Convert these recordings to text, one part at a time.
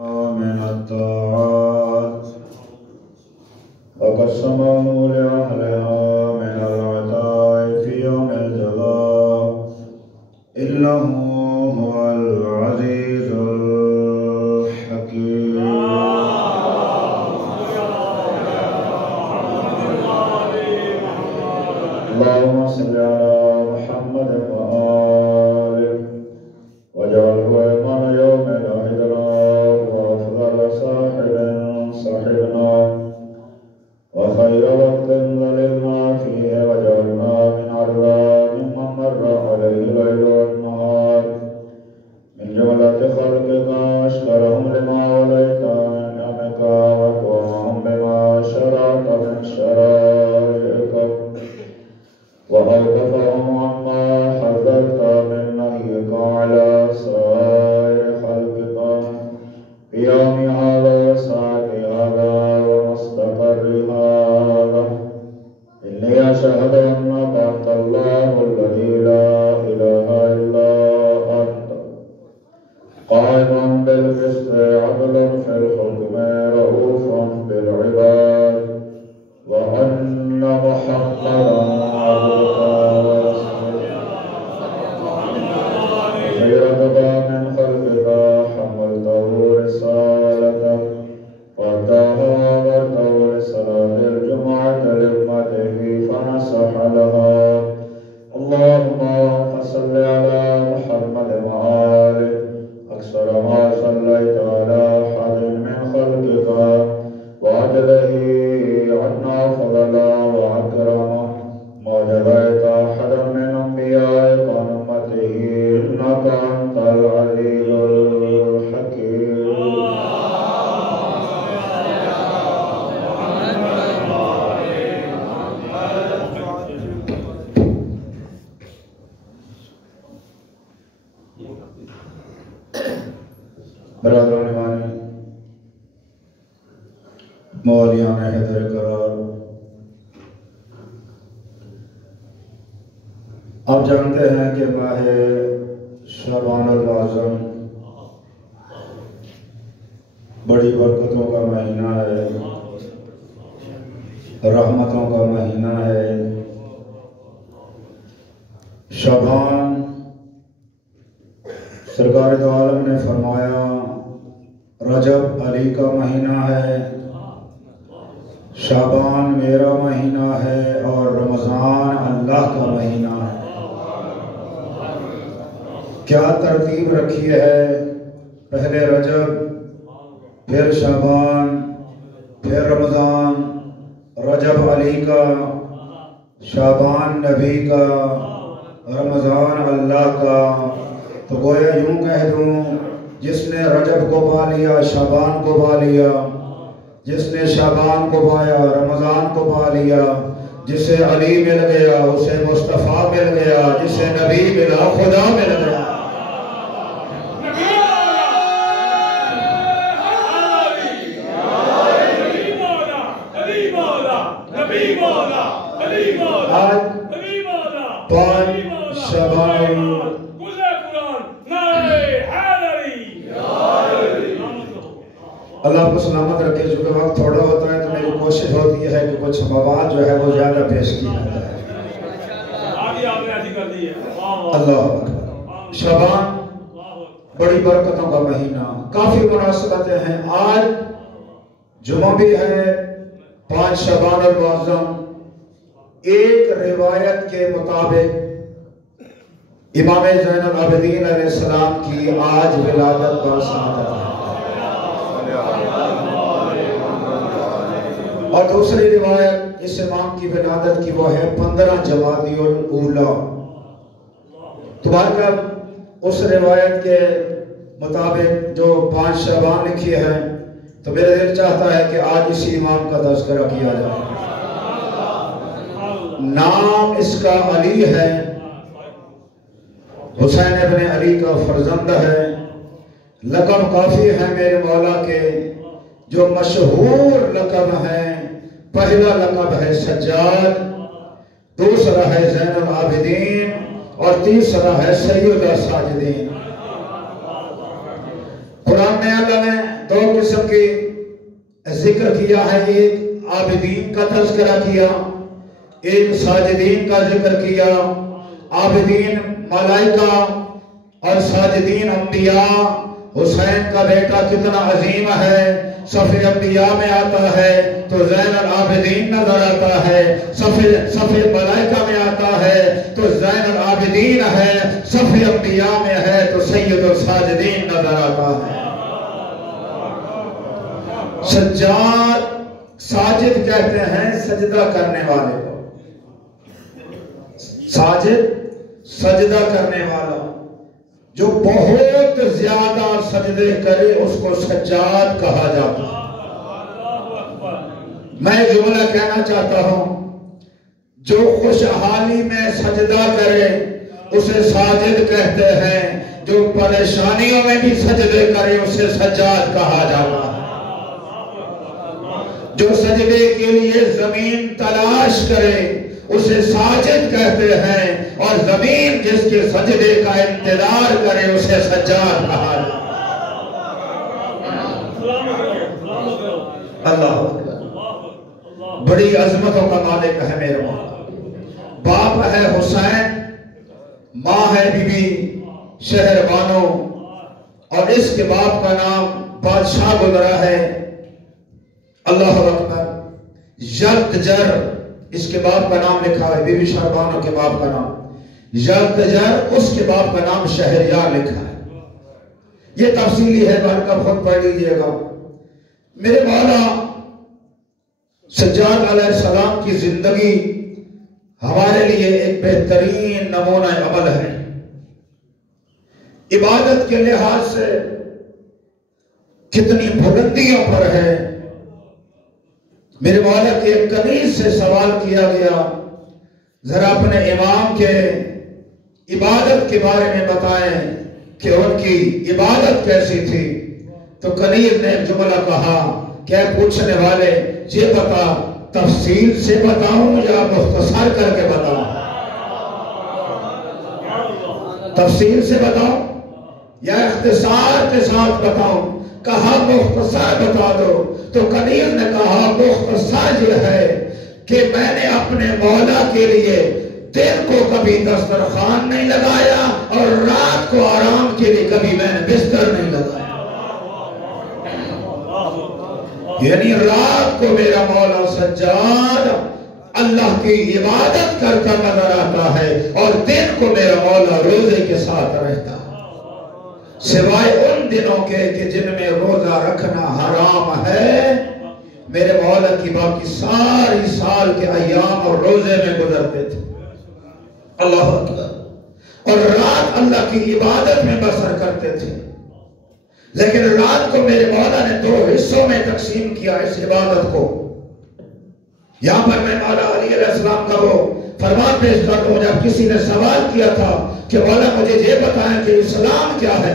من الطاعات وقسمه لأهلها من العطاء في يوم الجزاء إنه هو العزيز الحكيم. اللهم صل على محمد وآله واجعله إمام يوم الإدراك وأفضل صاحب صاحبنا وخير وقت ظللنا فيه وجعلنا من عذاب من مر عليه الليل والنهار من جملة خلقك أشكرهم لما وليت من نعمك وأقومهم بما شرعت من شرائعك وأوقفهم عما حذرت من نهيك على سائر خلقك في يوم هذا وساعة هذا ومستقر هذا. إني أشهد أنك أنت الله الذي لا إله إلا أنت قائما بالقسط عدلا في الحكم رؤوف بالعباد وأن محمدا عبدك ورسولك خيرك من خلقك حملته رسالتك وأداها وأداه لصلاة الجمعة لأمته فنصح لها. اللهم صل على محمد وآله أكثر ما صليت على أحد من خلقك وأجله عنا فضلا وأكرمه ما جزيت أحدا من أنبيائك وأمته إنك أنت العزيز الحكيم. برادران ایمانی، مولیان حیدر قرار، آپ جانتے ہیں کہ ماہ شعبان المعظم بڑی برکتوں کا مہینہ ہے، رحمتوں کا مہینہ ہے۔ شعبان سرکار دو عالم نے فرمایا رجب علی کا مہینہ ہے، شعبان میرا مہینہ ہے اور رمضان اللہ کا مہینہ ہے۔ کیا ترتیب رکھی ہے؟ پہلے رجب، پھر شعبان، پھر رمضان۔ رجب علی کا، شعبان نبی کا، رمضان اللہ کا۔ تو گویا یوں کہہ دوں، جس نے رجب کو پا لیا شعبان کو پا لیا، جس نے شعبان کو پایا رمضان کو پا لیا، جسے علی مل گیا اسے مصطفیٰ مل گیا، جسے نبی ملا خدا مل گیا۔ آج 5 شعبان اللہ کو سلامت رکھے۔ چونکہ وقت تھوڑا ہوتا ہے تو میری کوشش ہوتی ہے کہ کچھ مواد جو ہے وہ زیادہ پیش کیا جائے۔ اللہ اکبر۔ شعبان بڑی برکتوں کا مہینہ، کافی مناسبتیں ہیں۔ آج جمعہ بھی ہے، 5 شعبان المعظم۔ ایک روایت کے مطابق امام زین العابدین علیہ السلام کی آج ولادت کا ساتھ ہے، اور دوسری روایت اس امام کی ولادت کی وہ ہے 15 جمادی الاولیٰ۔ تو بہرکیف اس روایت کے مطابق جو 5 شعبان لکھی ہے، تو میرا دل چاہتا ہے کہ آج اسی امام کا تذکرہ کیا جائے۔ نام اس کا علی ہے، حسین ابن علی کا فرزند ہے۔ لقب کافی ہے میرے مولا کے، جو مشہور لقب ہیں۔ پہلا لقب ہے سجاد، دوسرا ہے زین العابدین، اور تیسرا ہے سید الساجدین۔ قرآن میں اللہ نے دو قسم کے ذکر کیا ہے، ایک عابدین کا تذکرہ کیا، ایک ساجدین کا ذکر کیا۔ عابدین ملائکہ اور ساجدین انبیاء۔ حسین کا بیٹا کتنا عظیم ہے، صف انبیاء میں آتا ہے تو زین العابدین نظر آتا ہے، صف ملائکہ میں آتا ہے تو زین العابدین ہے، صف انبیاء میں ہے تو سید الساجدین نظر آتا ہے۔ سجاد، ساجد کہتے ہیں سجدہ کرنے والے کو، ساجد سجدہ کرنے والا، جو بہت زیادہ سجدے کرے اس کو سجاد کہا جاتا ہے۔ میں جملہ کہنا چاہتا ہوں، جو خوشحالی میں سجدہ کرے اسے ساجد کہتے ہیں، جو پریشانیوں میں بھی سجدے کرے اسے سجاد کہا جاتا ہے۔ جو سجدے کے لیے زمین تلاش کرے اسے ساجد کہتے ہیں، اور زمین جس کے سجدے کا انتظار کرے اسے سجاد کہا جاتا ہے۔ اللہ اکبر، بڑی عظمتوں کا مالک ہے میرا مولا۔ باپ ہے حسین، ماں ہے بی بی شہر بانو، اور اس کے باپ کا نام بادشاہ گزرا ہے۔ اللہ اکبر، یلدجر اس کے باپ کا نام لکھا ہے، بی بی شہربانو کے باپ کا نام یلدجر، اس کے باپ کا نام شہریار لکھا ہے۔ یہ تفصیلی ہے، برکب خود پڑھ لیجئے گا۔ میرے مولا سجاد علیہ السلام کی زندگی ہمارے لیے ایک بہترین نمونہ عمل ہے۔ عبادت کے لحاظ سے کتنی بلندیوں پر ہے۔ میرے مولا کے ایک کنیز سے سوال کیا گیا، ذرا اپنے امام کے عبادت کے بارے میں بتائیں کہ ان کی عبادت کیسی تھی، تو کنیز نے ایک جملہ کہا کہ پوچھنے والے یہ بتا، تفصیل سے بتاؤں یا مختصر کر کے بتاؤں؟ تفصیل سے بتاؤں یا اختصار کے ساتھ بتاؤں؟ کہا مختصر بتا دو۔ تو کنیز نے کہا مختصر یہ ہے کہ میں نے اپنے مولا کے لیے دن کو کبھی دسترخوان نہیں لگایا اور رات کو آرام کے لیے کبھی میں نے بستر نہیں لگایا۔ یعنی رات کو میرا مولا سجاد اللہ کی عبادت کرتا نظر آتا ہے، اور دن کو میرا مولا روزے کے ساتھ رہتا ہے، سوائے ان دنوں کے کہ جن میں روزہ رکھنا حرام ہے۔ میرے مولا کی باقی ساری سال کے ایام اور روزے میں گزرتے تھے۔ اللہ اکبر، اور رات اللہ کی عبادت میں بسر کرتے تھے۔ لیکن رات کو میرے مولا نے دو حصوں میں تقسیم کیا اس عبادت کو۔ یہاں پر میں مولا علی علیہ السلام کا وہ فرمان پیش کرتا ہوں، جب کسی نے سوال کیا تھا کہ مولا مجھے یہ بتائیں کہ اسلام کیا ہے،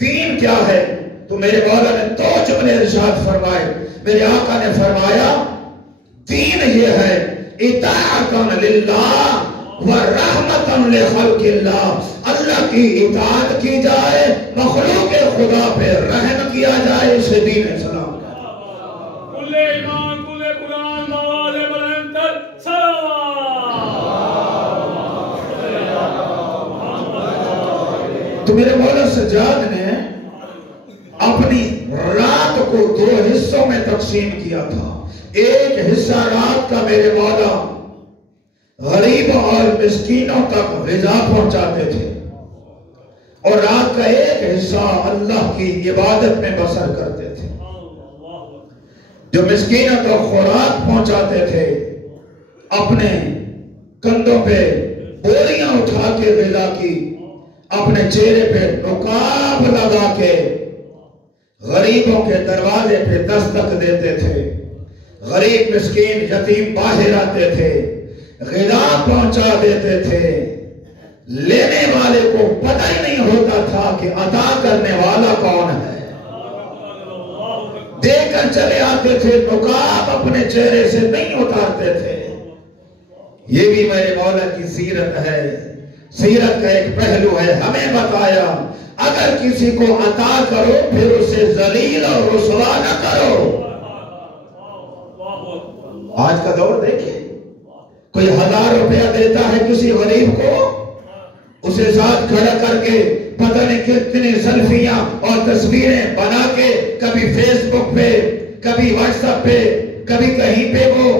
دین کیا ہے، تو میرے مولا نے دو جملے ارشاد فرمائے۔ میرے آقا نے فرمایا دین یہ ہے اطاعتاً للہ ورحمتاً لخلق اللہ، اللہ کی اطاعت کی جائے، مخلوق خدا پہ رحم کیا جائے، اسے دین اسلام کل ایمان کل قرآن موال بلندر تو میرے مولا سجاد نے اپنی رات کو دو حصوں میں تقسیم کیا تھا۔ ایک حصہ رات کا میرے مولا غریبوں اور مسکینوں تک غذا پہنچاتے تھے، اور رات کا ایک حصہ اللہ کی عبادت میں بسر کرتے تھے۔ جو مسکینوں تک خوراک پہنچاتے تھے، اپنے کندھوں پہ بوریاں اٹھا کے غذا کی، اپنے چہرے پہ نقاب لگا کے غریبوں کے دروازے پہ دستک دیتے تھے۔ غریب مسکین یتیم باہر آتے تھے، غذا پہنچا دیتے تھے۔ لینے والے کو پتہ ہی نہیں ہوتا تھا کہ عطا کرنے والا کون ہے۔ دے کر چلے آتے تھے، نقاب اپنے چہرے سے نہیں اتارتے تھے۔ یہ بھی میرے مولا کی سیرت ہے، سیرت کا ایک پہلو ہے۔ ہمیں بتایا اگر کسی کو عطا کرو پھر اسے ذلیل اور رسوا نہ کرو۔ آج کا دور دیکھیں، کوئی 1000 روپیہ دیتا ہے کسی غریب کو، اسے ساتھ کھڑا کر کے پتہ نہیں کتنی سیلفیاں اور تصویریں بنا کے کبھی فیس بک پہ، کبھی واٹس ایپ پہ، کبھی کہیں پہ وہ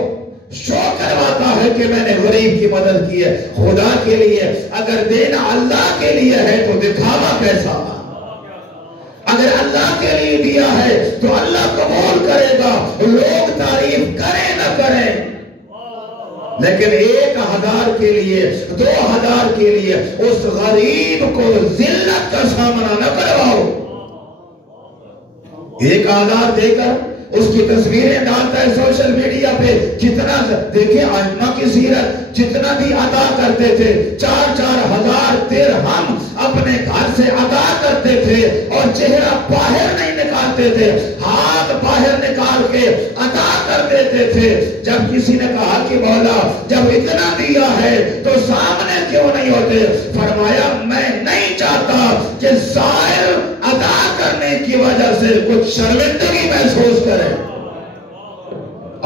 شو کرواتا ہے کہ میں نے غریب کی مدد کی ہے۔ خدا کے لیے اگر دینا اللہ کے لیے ہے تو دکھاوا کیسا؟ اگر اللہ کے لیے دیا ہے تو اللہ قبول کرے گا، لوگ تعریف کریں نہ کریں، لیکن 1000 کے لیے 2000 کے لیے اس غریب کو ذلت کا سامنا نہ کرواؤ۔ 1000 دے کر اس کی تصویریں ڈالتا ہے سوشل میڈیا پہ، جتنا دیکھیں ائمہ کی سیرت، جتنا بھی عطا کرتے تھے 4-4 ہزار درہم اپنے گھر سے عطا کرتے تھے اور چہرہ باہر نہیں نکالتے تھے، ہاتھ باہر نکال کے عطا کر دیتے تھے۔ جب کسی نے کہا کہ مولا جب اتنا دیا ہے تو سامنے کیوں نہیں ہوتے؟ فرمایا میں نہیں چاہتا کہ سائر عطا کرنے کی وجہ سے کچھ شرمندگی محسوس کرے،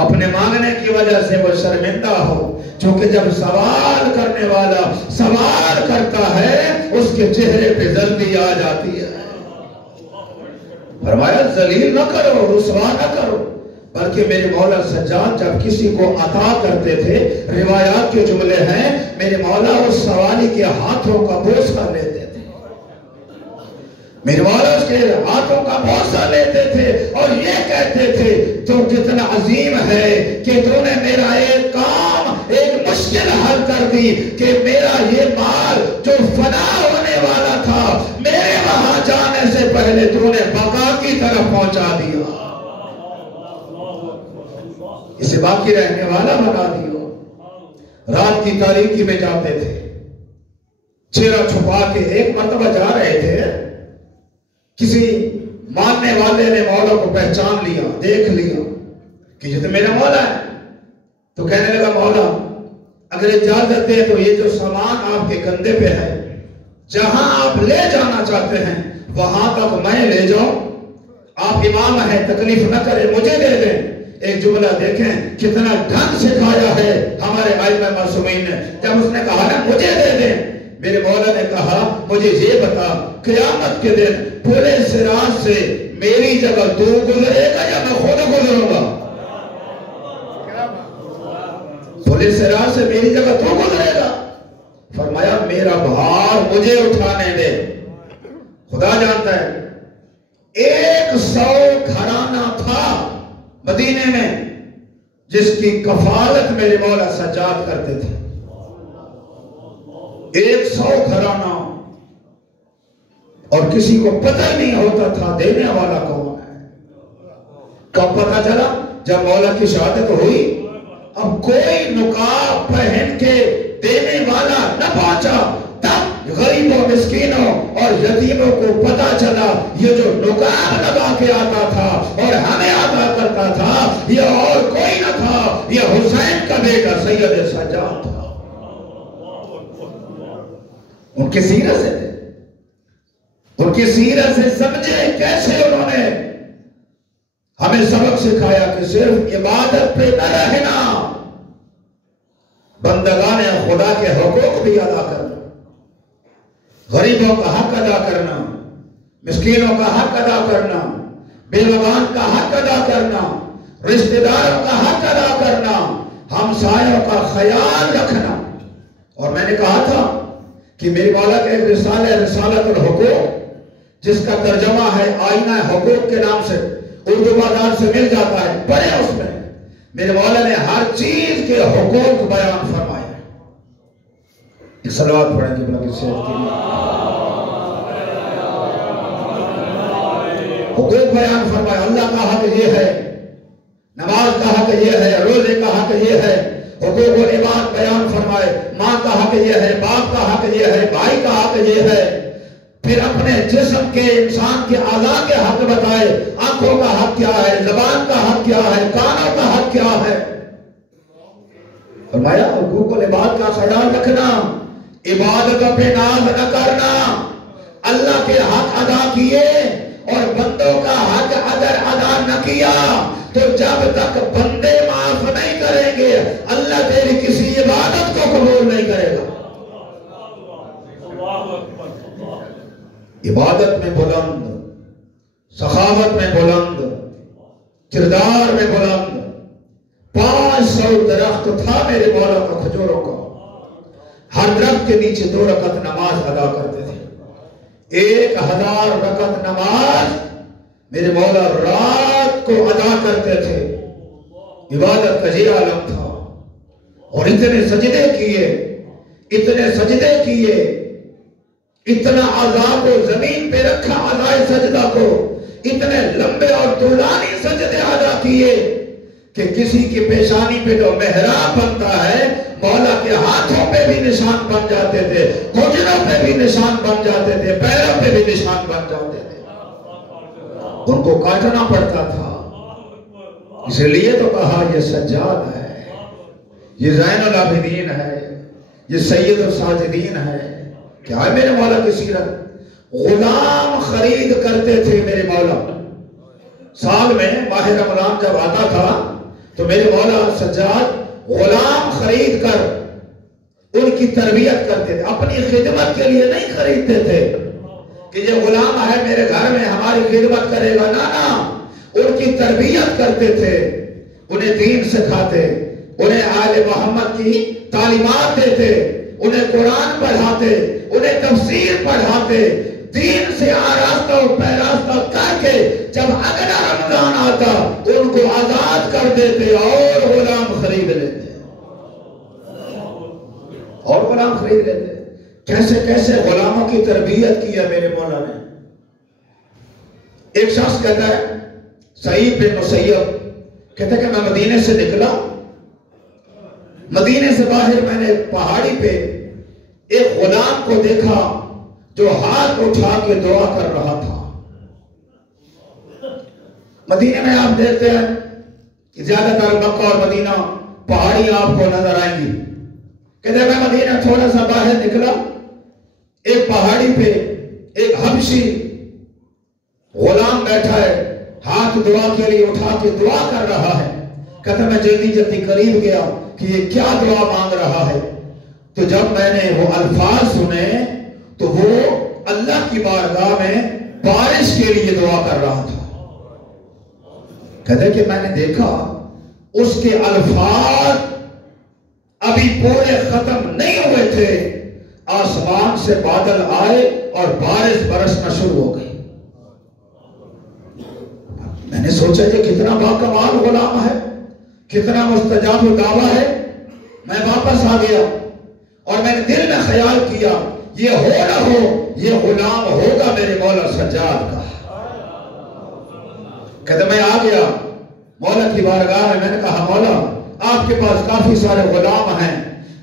اپنے مانگنے کی وجہ سے وہ شرمندہ ہو، چونکہ جب سوال کرنے والا سوال کرتا ہے اس کے چہرے پہ جلدی آ جاتی ہے۔ فرمایا ذلیل نہ کرو، رسوا نہ کرو، بلکہ میرے مولا سجاد جب کسی کو عطا کرتے تھے، روایات کے جملے ہیں، میرے مولا اس سوالی کے ہاتھوں کا بوسہ لیتے تھے، میرے مولا اس کے ہاتھوں کا بوسہ لیتے تھے اور یہ کہتے تھے تو کتنا عظیم ہے کہ تو نے میرا ایک کام، ایک مشکل حل کر دی کہ میرا یہ مال جو فنا ہونے والا تھا میرے وہاں جانے سے پہلے تو نے بقا کی طرف پہنچا دیا، اسے باقی رہنے والا بنا دیا۔ رات کی تاریکی میں جاتے تھے، چہرہ چھپا کے، ایک مرتبہ جا رہے تھے، کسی ماننے والے نے مولا کو پہچان لیا، دیکھ لیا کہ یہ تو میرا مولا ہے، تو کہنے لگا مولا اگر اجازت دے تو یہ جو سامان آپ کے کندھے پہ ہے جہاں آپ لے جانا چاہتے ہیں وہاں تک میں لے جاؤں، آپ امام ہیں تکلیف نہ کریں، مجھے دے دیں۔ ایک جملہ دیکھیں کتنا ڈھنگ سکھایا ہے ہمارے ائمہ معصومین نے، جب اس نے کہا نا مجھے دے دیں، میرے مولا نے کہا مجھے یہ بتا قیامت کے دن پورے صراط سے میری جگہ تو گزرے گا یا میں خود گزروں گا؟ پورے صراط سے میری جگہ تو گزرے گا؟ فرمایا میرا بھار مجھے اٹھانے دے۔ خدا جانتا ہے 100 گھرانہ تھا مدینے میں جس کی کفالت میرے مولا سجاد کرتے تھے، 100 گھرانہ، اور کسی کو پتہ ہی نہیں ہوتا تھا دینے والا کون ہے۔ کب پتہ چلا؟ جب مولا کی شہادت ہوئی، اب کوئی نقاب پہن کے دینے والا نہ پہنچا، تب غریبوں مسکینوں اور یتیموں کو پتہ چلا یہ جو نقاب لگا کے آتا تھا اور ہمیں عطا کرتا تھا یہ اور کوئی نہ تھا، یہ حسین کا بیٹا سید سجاد تھا۔ ان کی سیرت سے تھے، ان کی سیرت سے سمجھے کیسے انہوں نے ہمیں سبق سکھایا کہ صرف عبادت پہ نہ رہنا، بندگان خدا کے حقوق بھی ادا کرنا، غریبوں کا حق ادا کرنا، مسکینوں کا حق ادا کرنا، بیوگان کا حق ادا کرنا، رشتہ داروں کا حق ادا کرنا، ہمسایوں کا خیال رکھنا۔ اور میں نے کہا تھا کہ میری مولا کا ایک رسالہ ہے، رسالۃ الحقوق، جس کا ترجمہ ہے آئینہ حقوق کے نام سے، اردو بازار سے مل جاتا ہے، پڑھے اس میں میرے مولا نے ہر چیز کے حقوق بیان فرمائے۔ ایک صلوات پڑھیں گے بلکہ صحت کے لیے۔ حقوق بیان فرمائے، اللہ کا حق یہ ہے، نماز کا حق یہ ہے، روزے کا حق یہ ہے، حقوق و عباد بیان فرمائے، ماں کا حق یہ ہے، باپ کا حق یہ ہے، بھائی کا حق یہ ہے، پھر اپنے جسم کے انسان کے اعضاء کے حق بتائے، آنکھوں کا حق کیا ہے، زبان کا حق کیا ہے، کانوں کا حق کیا ہے۔ فرمایا حقوق و عباد کا خیال رکھنا، عبادتوں پہ ناز نہ کرنا، اللہ کے حق ادا کیے اور بندوں کا حق اگر ادا نہ کیا تو جب تک بندے معاف نہیں کریں گے اللہ تیری کسی عبادت کو قبول نہیں کرے گا. عبادت میں بلند، سخاوت میں بلند، کردار میں بلند. 500 درخت تھا میرے مولا کا کھجوروں کا. ہر درخت کے نیچے 2 رکعت نماز ادا کرتے تھے. 1000 رکعت نماز میرے مولا رات کو ادا کرتے تھے. عبادت کا یہ عالم تھا. اور اتنے سجدے کیے، اتنے سجدے کیے، اتنا اعضاء کو زمین پہ رکھا اعضاء سجدہ کو، اتنے لمبے اور طولانی سجدے ادا کیے کہ کسی کی پیشانی پہ جو محراب بنتا ہے مولا کے ہاتھوں پہ بھی نشان بن جاتے تھے، گھٹنوں پہ بھی نشان بن جاتے تھے، پیروں پہ بھی نشان بن جاتے تھے. ان کو کاٹنا پڑتا تھا. اس لیے تو کہا یہ سجاد ہے، یہ زین العابدین ہے، یہ سید الساجدین ہے. کیا ہے میرے مولا کی سیرت؟ غلام خرید کرتے تھے میرے مولا. سال میں ماہ رمضان جب آتا تھا تو میرے مولا سجاد غلام خرید کر ان کی تربیت کرتے تھے. اپنی خدمت کے لیے نہیں خریدتے تھے کہ یہ غلام ہے میرے گھر میں ہماری خدمت کرے گا. نا ان کی تربیت کرتے تھے، انہیں دین سکھاتے، انہیں آل محمد کی تعلیمات دیتے، انہیں قرآن پڑھاتے، انہیں تفسیر پڑھاتے، دین سے آراستہ و پیراستہ کر کے جب اگلا رمضان آتا ان کو آزاد کر دیتے اور غلام خرید لیتے، اور غلام خرید لیتے. کیسے کیسے غلاموں کی تربیت کی ہے میرے مولا نے. ایک شخص کہتا ہے سعید بن مسیب کہتا ہے کہ میں مدینے سے نکلا، مدینے سے باہر میں نے پہاڑی پہ ایک غلام کو دیکھا جو ہاتھ اٹھا کے دعا کر رہا تھا. مدینے میں آپ دیکھتے ہیں کہ زیادہ تر مکہ اور مدینہ پہاڑی آپ کو نظر آئیں گی. کہتے ہیں میں مدینہ تھوڑا سا باہر نکلا، ایک پہاڑی پہ ایک حبشی غلام بیٹھا ہے، ہاتھ دعا کے لیے اٹھا کے دعا کر رہا ہے. کہتا میں جلدی جلدی قریب گیا کہ یہ کیا دعا مانگ رہا ہے. تو جب میں نے وہ الفاظ سنے تو وہ اللہ کی بارگاہ میں بارش کے لیے دعا کر رہا تھا. کہتے کہ میں نے دیکھا اس کے الفاظ ابھی پورے ختم نہیں ہوئے تھے، آسمان سے بادل آئے اور بارش برسنا شروع ہو گئی. میں نے سوچا یہ کتنا باکمال غلام ہے، کتنا مستجاب دعویٰ ہے. میں واپس آ گیا اور میں نے دل میں خیال کیا یہ ہو نہ ہو یہ غلام ہوگا میرے مولا سجاد کا. کہتے میں آ گیا مولا کی بارگاہ میں نے کہا مولا آپ کے پاس کافی سارے غلام ہیں،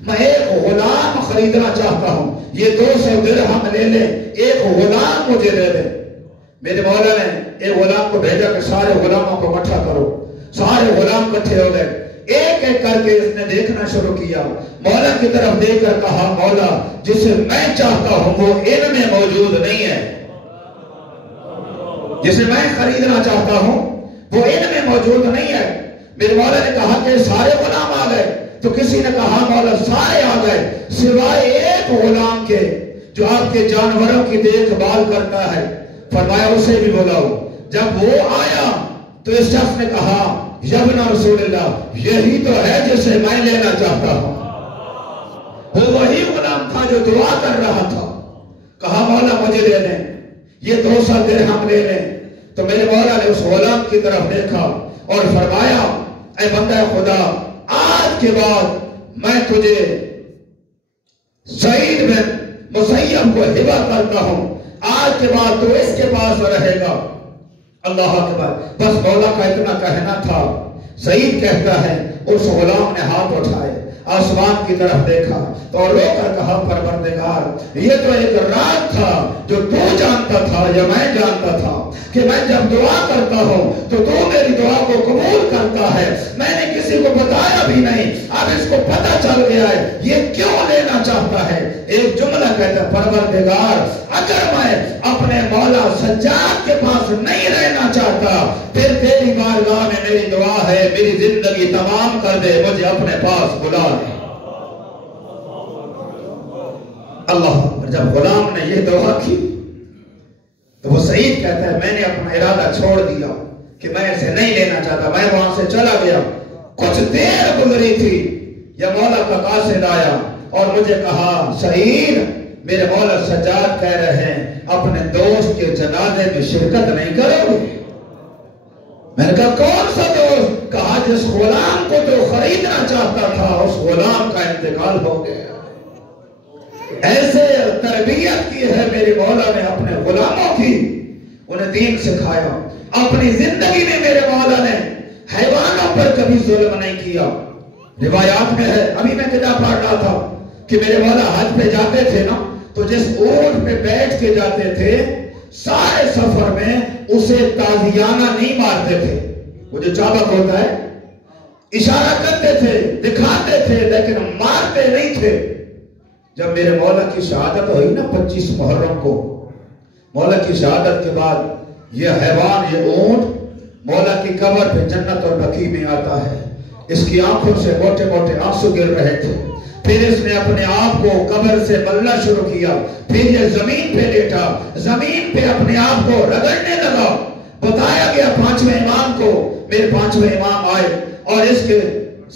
میں ایک غلام خریدنا چاہتا ہوں، یہ 200 درہم لے لیں، ایک غلام مجھے دے دیں. میرے مولا نے ایک غلام کو بھیجا کہ سارے غلاموں کو اکٹھا کرو. سارے غلام اکٹھے ہو گئے، ایک ایک کر کے اس نے دیکھنا شروع کیا. مولا کی طرف دیکھ کر کہا مولا جسے میں چاہتا ہوں وہ ان میں موجود نہیں ہے، جسے میں خریدنا چاہتا ہوں وہ ان میں موجود نہیں ہے. میرے مولا نے کہا کہ سارے غلام آ گئے، تو کسی نے کہا مولا سارے آ گئے سوائے ایک غلام کے جو آپ کے جانوروں کی دیکھ بھال کرتا ہے. فرمایا اسے بھی بلاؤ. جب وہ آیا تو اس شخص نے کہا یابن رسول اللہ یہی تو ہے جسے میں لینا چاہتا ہوں. وہ وہی غلام تھا جو دعا کر رہا تھا. کہا مولا مجھے دے دیں، یہ 200 درہم لے لیں. تو میرے مولا نے اس غلام کی طرف دیکھا اور فرمایا اے بندہ خدا آج کے بعد میں تجھے سعید بن مسیب کو ہبہ کرتا ہوں، آج کے بعد تو اس کے پاس رہے گا. اللہ اکبر. بس مولا کا اتنا کہنا تھا. سعید کہتا ہے اس غلام نے ہاتھ اٹھائے آسمان کی طرف دیکھا تو رو کر کہا پروردگار یہ تو ایک رات تھا جو تو جانتا تھا یا میں جانتا تھا کہ میں جب دعا کرتا ہوں تو تو میری دعا کو قبول کرتا ہے. میں نے کسی کو بتایا بھی نہیں، اب اس کو پتہ چل گیا ہے یہ کیوں لینا چاہتا ہے. ایک جملہ کہتا ہے پروردگار اگر میں اپنے مولا سجاد کے پاس نہیں رہنا چاہتا پھر تیری بارگاہ میں میری دعا ہے میری زندگی تمام کر دے مجھے اپنے پاس بلا لے۔ اللہ جب غلام نے یہ دعا کی تو وہ سعید کہتا ہے میں نے اپنا ارادہ چھوڑ دیا کہ میں اسے نہیں لینا چاہتا، میں وہاں سے چلا گیا۔ کچھ دیر گزری تھی یا مولا کا قاصد آیا اور مجھے کہا سعید میرے مولا سجاد کہہ رہے ہیں اپنے دوست کے جنازے میں شرکت نہیں کرو گے۔ میں نے کہا کون سا دوست؟ کہا جس غلام کو تو خریدنا چاہتا تھا اس غلام کا انتقال ہو گیا۔ ایسے تربیت کی ہے میرے مولا نے اپنے غلاموں کی، انہیں دین سکھایا۔ اپنی زندگی میں میرے مولا نے حیوانوں پر کبھی ظلم نہیں کیا۔ روایات میں ہے، ابھی میں کتاب پڑھ رہا تھا کہ میرے مولا حج پہ جاتے تھے نا تو جس اونٹ پہ بیٹھ کے جاتے تھے سارے سفر میں اسے تازیانہ نہیں مارتے تھے، وہ جو چابک ہوتا ہے اشارہ کرتے تھے دکھاتے تھے لیکن مارتے نہیں تھے۔ جب میرے مولا کی شہادت ہوئی نا 25 محرم کو، مولا کی شہادت کے بعد یہ حیوان یہ اونٹ مولا کی قبر پہ جنت اور بقیع میں آتا ہے، اس کی آنکھوں سے موٹے موٹے آنسو گر رہے تھے۔ پھر اس نے اپنے آپ کو قبر سے ملنا شروع کیا، پھر یہ زمین پہ لیٹا، زمین پہ اپنے آپ کو رگڑنے لگا۔ بتایا گیا 5ویں امام کو، میرے 5ویں امام آئے اور اس کے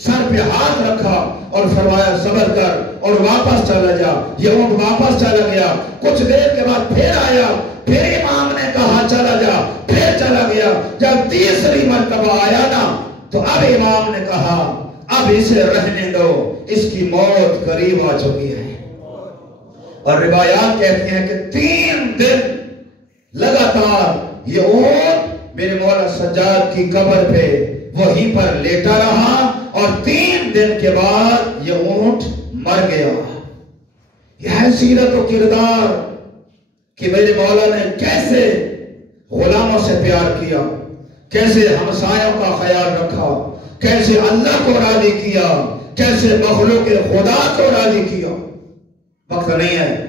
سر پہ ہاتھ رکھا اور فرمایا صبر کر اور واپس چلا جا۔ یہ اونٹ واپس چلا گیا، کچھ دیر کے بعد پھر آیا، پھر امام نے کہا چلا جا، پھر چلا گیا۔ جب تیسری مرتبہ آیا نا تو اب امام نے کہا اب اسے رہنے دو، اس کی موت قریب آ چکی ہے۔ اور روایات کہتی ہیں کہ 3 دن لگاتار یہ اونٹ میرے مولا سجاد کی قبر پہ وہیں پر لیٹا رہا اور 3 دن کے بعد یہ اونٹ مر گیا۔ یہ ہے سیرت و کردار کہ میرے مولا نے کیسے غلاموں سے پیار کیا، کیسے ہمسایوں کا خیال رکھا، کیسے اللہ کو راضی کیا، کیسے مخلوق خدا کو راضی کیا۔ وقت نہیں ہے،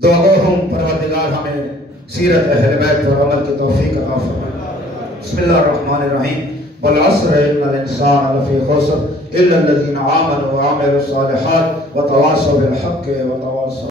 دعا گو ہم پروردگار ہمیں سیرت اہل بیت پر عمل کی توفیق عطا فرمائے۔ بسم اللہ الرحمن الرحیم۔ والعصر ان الانسان لفی خسر الا الذین آمنوا وعملوا الصالحات وتواصوا بالحق وتواصوا